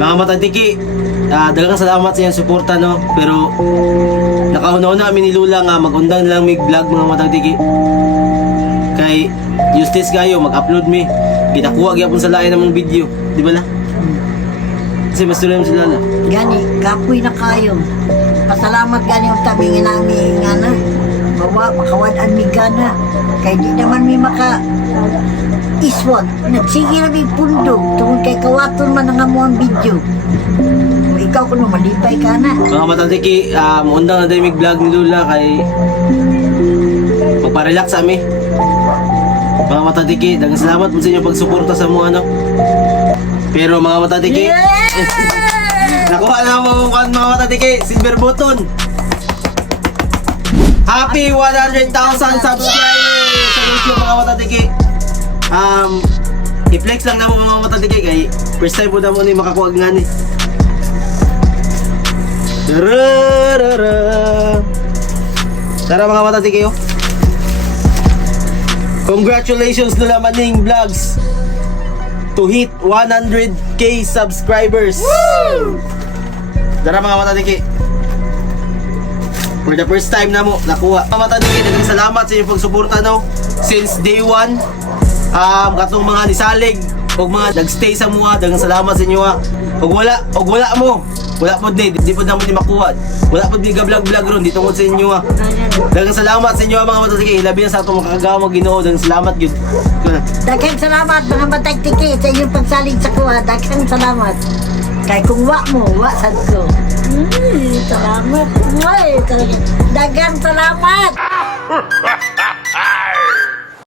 Mga matadiki, daghang salamat sa iyong suporta, no? Pero nakauna-una kami ni Lula nga mag-undang lang mig vlog mga matadiki. Kay Justice kayo mag-upload mi. Ginakuha gyapon sa lain namang video, di ba la? Kasi mas tuloy mo sila la. Gani, kapoy na kayo. Pasalamat gani yung tabingin namin nga na. Bawa, makawadaan mi gana. Kaya di naman mi maka iswag. Nagsige na mi pundog. Tungkol kay kawaton man ang amuang video. Kung ikaw kuno malipay ka na. Mga matadiki, maundang na tayo mig vlog ni Lula kay magpa-relax kami. Mga matadiki, daghang salamat po sa inyo pagsuporta sa mga ano. Pero mga matadiki, nakuha na mo mga matadiki, silver button. Happy 100,000 subscribers sa YouTube mga matadiki. I-flex lang na mo mga matadiki kay first time po na mo ni makakuha nga ni. Tara mga matadiki, oh. Congratulations Lula Maning Vlogs to hit 100k subscribers. Woo! Tara mga matadiki. For the first time na mo nakuha. Mga matadiki, daghang salamat sa inyong pagsuporta, no? Since day 1. Katong mga nisalig og mga nagstay sa mua, daghang salamat sa inyo ha. Og wala mo. Wala po di po na mo di makuha. Wala po di vlog ron dito tungod sa inyo ha. Daghang salamat sa inyo mga matadiki. Labi na sa atong makakagawa mo Ginoo. Daghang salamat gyud. Daghang salamat mga matagtiki sa inyong pagsalig sa kuha. Daghang salamat. Kay kung wa mo, wa sad ko. Salamat. Daghang salamat.